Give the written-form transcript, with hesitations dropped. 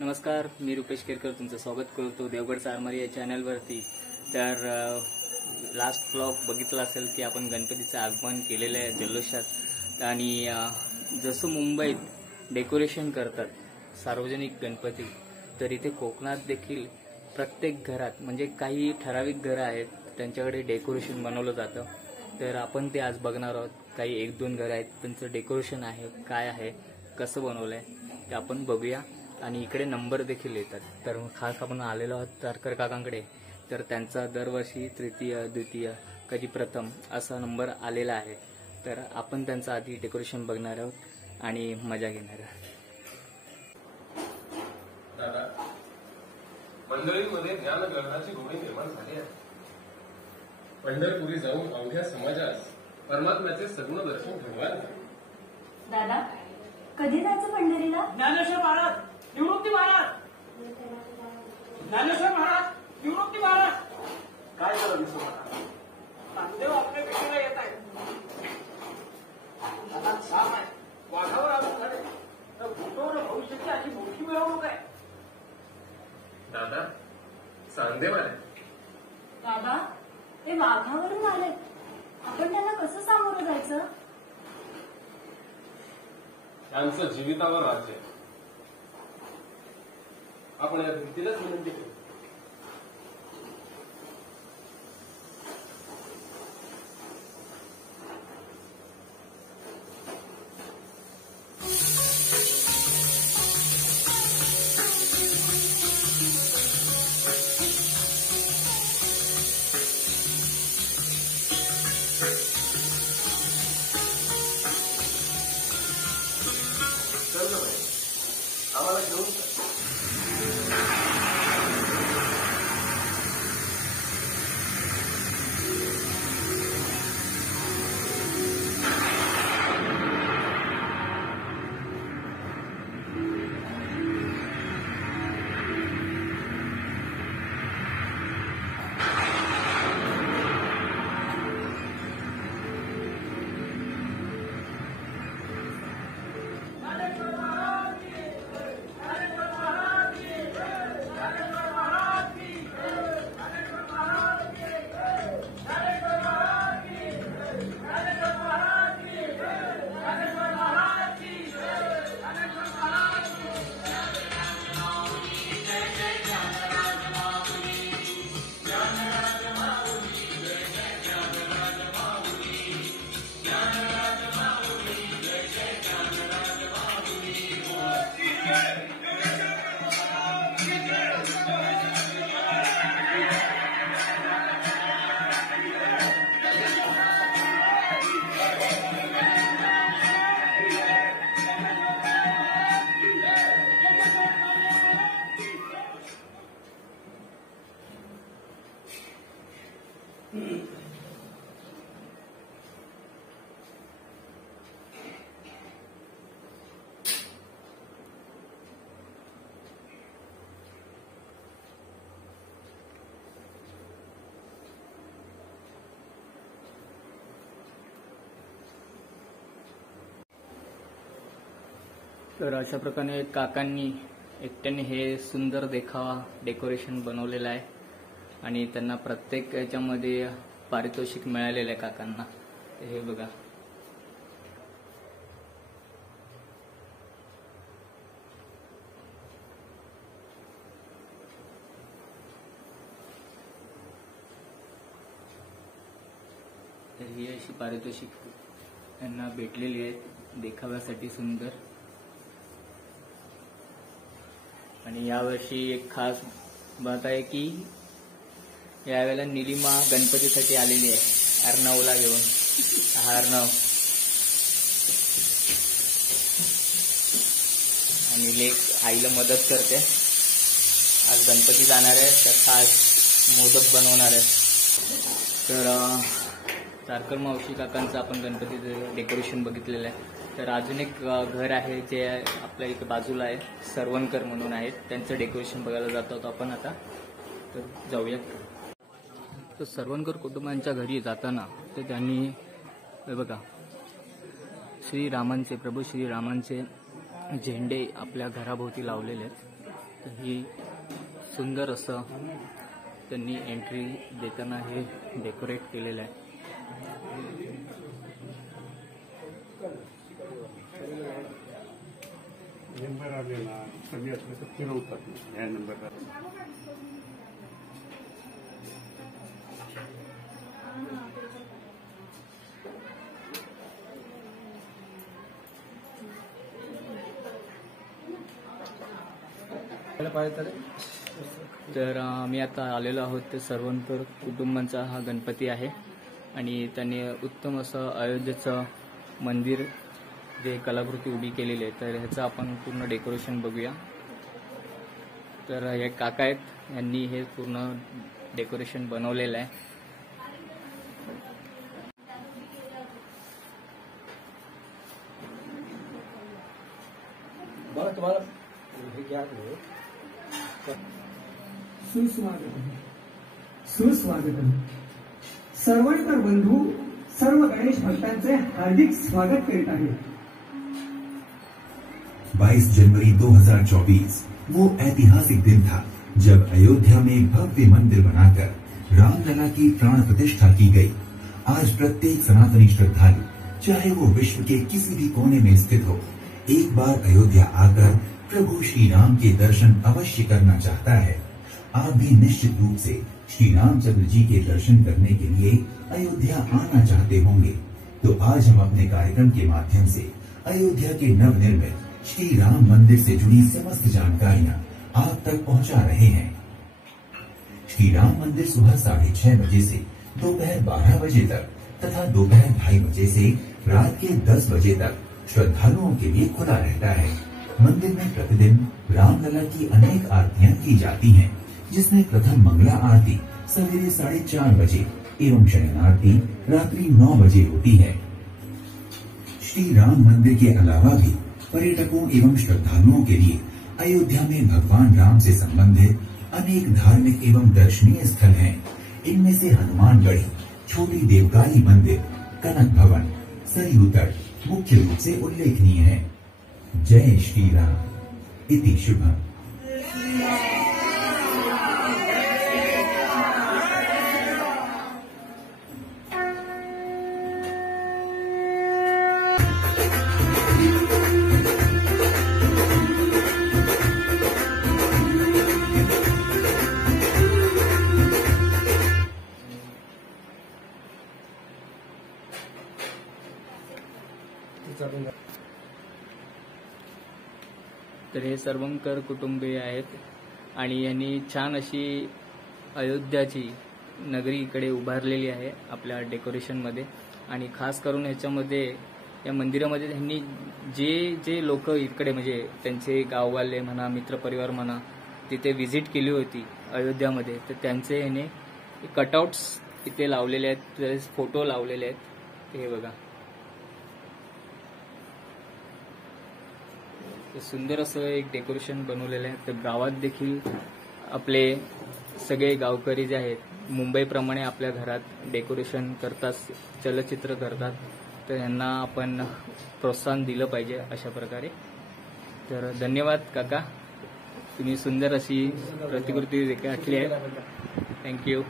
नमस्कार, मी रुपेश केरकर तुमचं स्वागत करतो देवगडचा आरमारी या चॅनलवरती। तर लास्ट ब्लॉग बघितला असेल की आपण गणपतीचं आगमन केलेलं आहे जल्लोषात। आणि जसं मुंबईत डेकोरेशन करतात सार्वजनिक गणपती, तर इथे कोकणात देखील प्रत्येक घरात म्हणजे काही ठराविक घरं आहेत त्यांच्याकडे डेकोरेशन बनवलं जातं। तर आपण ते आज बघणार आहोत। काही एक दोन घरं आहेत त्यांचं डेकोरेशन आहे, काय आहे, कसं बनवलं आहे ते आपण बघूया। आणि इकडे नंबर देखील येतात। तर खास आपण आलेलो आहोत तारकर काकांकडे। तर त्यांचा दरवर्षी तृतीय, द्वितीय, कधी प्रथम असा नंबर आलेला आहे। तर आपण त्यांचं आधी डेकोरेशन बघणार आहोत आणि मजा घेणार आहोत। दादा, मंडळींमध्ये ज्ञान ग्रहणाची गोडी निर्माण झाली आहे। पंढरपुरी जाऊन अवघ्या समाजास परमात्म्याचे सगुण दर्शन घडवाल। दादा, कधी जायचं पंढरीला? ज्ञानेश्वर महाराज, निवृत्ती महाराज, ज्ञानेश्वर महाराज, निवृत्ती महाराज। काय करावं विसरू नामदेव आपल्या भेटीला येत आहे। आता साम आहे, वाघावर आलो झाले तर भूतोर भविष्याची अशी मोठी मिरवणूक आहे। दादा, चांगदेव आले। दादा, हे वाघावरून आले, आपण त्यांना कसं सामोरं जायचं? त्यांचं जीवितावर राज्य आहे। आपण या भिंतीलाच विनंती करू। चल ना बाई, आम्हाला घेऊन चल। तर अशा प्रकारे काकांनी एकट्याने हे सुंदर देखावा डेकोरेशन बनवलेलं आहे आणि त्यांना प्रत्येक याच्यामध्ये पारितोषिक मिळालेलं आहे काकांना। हे बघा, तर ही अशी पारितोषिक त्यांना भेटलेली आहेत देखाव्यासाठी सुंदर। आणि यावर्षी एक खास बात आहे की यावेळेला निलिमा गणपतीसाठी आलेली आहे अर्णवला घेऊन। हा अर्णव आणि लेक आईला मदत करते। आज गणपती जाणार आहे तर खास मोदक बनवणार आहे। तर तारकर मावशी काकांचं आपण गणपतीचं डेकोरेशन बघितलेलं आहे। तर अजून एक घर आहे जे आपल्या इथे बाजूला आहे, सरवणकर म्हणून आहेत, त्यांचं डेकोरेशन बघायला जातो आपण आता। तर जाऊया। तर सरवणकर कुटुंबांच्या घरी जाताना तर त्यांनी हे बघा श्रीरामांचे, प्रभू श्रीरामांचे झेंडे आपल्या घराभोवती लावलेले आहेत। ही सुंदर असं त्यांनी एंट्री देताना हे डेकोरेट केलेलं आहे. नंबर आलेला कमी असलं तर फिरवतात या नंबरला. तर आम्ही आता आलेलो आहोत ते सरवणकर कुटुंबांचा हा गणपती आहे आणि त्यांनी उत्तम असं अयोध्येचं मंदिर जे कलाकृती उभी केलेली आहे, तर ह्याचं आपण पूर्ण डेकोरेशन बघूया. तर हे काका आहेत, यांनी हे पूर्ण डेकोरेशन बनवलेलं आहे. बरं तुम्हाला हे घ्या सुस्वागतम सुस्वागतम. सरवणकर बंधू सर्व गणेश भक्तांचे हार्दिक स्वागत करीत आहेत. 22 जनवरी 2024 वो ऐतिहासिक दिन था जब अयोध्या में भव्य मंदिर बनाकर रामलला की प्राण प्रतिष्ठा की गई. आज प्रत्येक सनातनी श्रद्धालु चाहे वो विश्व के किसी भी कोने में स्थित हो, एक बार अयोध्या आकर प्रभु श्री राम के दर्शन अवश्य करना चाहता है. आप भी निश्चित रूप से श्री रामचंद्र जी के दर्शन करने के लिए अयोध्या आना चाहते होंगे. तो आज हम अपने कार्यक्रम के माध्यम से अयोध्या के नवनिर्मित श्री राम मंदिर से जुड़ी समस्त जानकारियां आप तक पहुंचा रहे हैं. श्री राम मंदिर सुबह 6:30 बजे से दोपहर 12 बजे तक तथा दोपहर 2:30 बजे से रात के 10 बजे तक श्रद्धालुओं के लिए खुला रहता है. मंदिर में प्रतिदिन रामलला की अनेक आरतियां की जाती हैं, जिसमें प्रथम मंगला आरती सवेरे 4:30 बजे एवं शयन आरती रात्रि 9 बजे होती है. श्री राम मंदिर के अलावा भी पर्यटकों एवं श्रद्धालुओं के लिए अयोध्या में भगवान राम से संबंधित अनेक धार्मिक एवं दर्शनीय स्थल हैं. इनमें से हनुमानगढ़ी, छोटी देवकाली मंदिर, कनक भवन, सरयू तट मुख्य रूप से उल्लेखनीय है. जय श्री राम. इति शुभम. तर हे सरवणकर कुटुंबीय आहेत आणि यांनी छान अशी अयोध्याची नगरी इकडे उभारलेली आहे आपल्या डेकोरेशनमध्ये. आणि खास करून ह्याच्यामध्ये या मंदिरामध्ये त्यांनी जे जे लोक इकडे म्हणजे त्यांचे गाववाले म्हणा, मित्रपरिवार म्हणा, तिथे व्हिजिट केली होती अयोध्यामध्ये, तर त्यांचे ह्याने कटआउट्स इथे लावलेले आहेत, तसेच फोटो लावलेले आहेत. हे बघा, सुंदर असं एक डेकोरेशन बनवलेलं आहे. तर गावात देखील आपले सगळे गावकरी जे आहेत मुंबईप्रमाणे आपल्या घरात डेकोरेशन करतात, चलचित्र करतात, तर यांना आपण प्रोत्साहन दिलं पाहिजे अशा प्रकारे. तर धन्यवाद काका, तुम्ही सुंदर अशी प्रतिकृती रेखाटली आहे. थँक्यू.